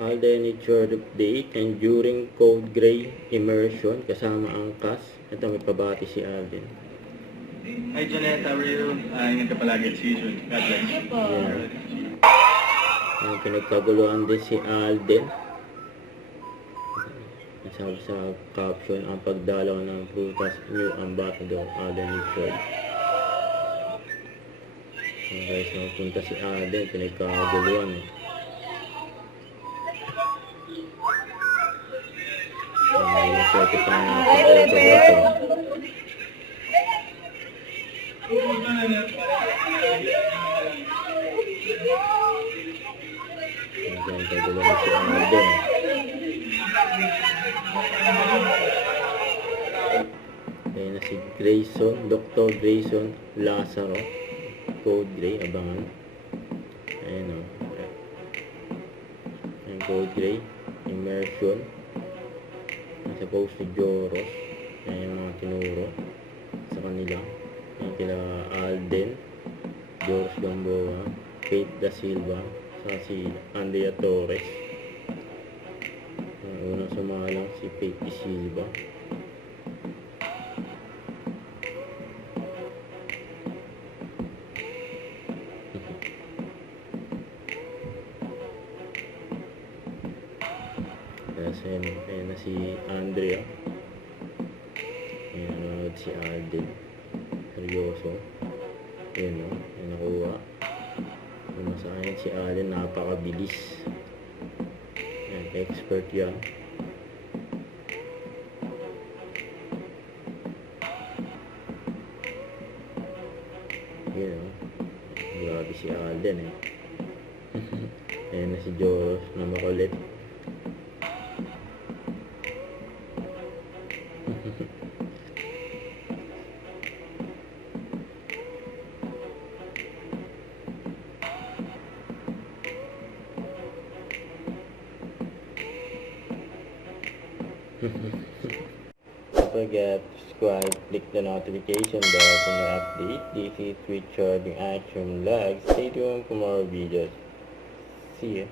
Alden Richard update and during Code Gray immersion kasama ang cast. Ito may pabati si Alden. Hi Janet, how are you? Ingat ka palagi at see you soon. God bless. Yeah. Ang pinagkaguluhan din si Alden. Nasabi sa caption, ang pagdalaw ng prutas new ambassador Alden Richard. Guys, napunta si Alden, pinagkaguluhan eh. Swerte pa nga pag-autograph eh. Pinagkaguluhan si Alden. Ayan na si Grayson, Dr. Grayson Lazaro. Code Gray, abangan. Ayan o. Ayan, Code Gray immersion. Nasa post si Joros. Ayan yung mga tinuro sa kanila. Ayan kila Alden, Joros Gamboa, Kate Da Silva, saka si Andrea Torres. Unang sumalang si Kate Da Silva. Ayan na si Andrea. Ayan nanonood si Alden. Seryoso. Ayan o. Ayan nakuha. Masahin si Alden. Napakabilis. Ayan. Expert yan. Ayan o. Grabe si Alden eh. Ayan na si Joros na makulit. Don't forget to subscribe, click the notification bell for more update. This is Richard, yung Action Vlog. Stay tuned for more videos. See ya.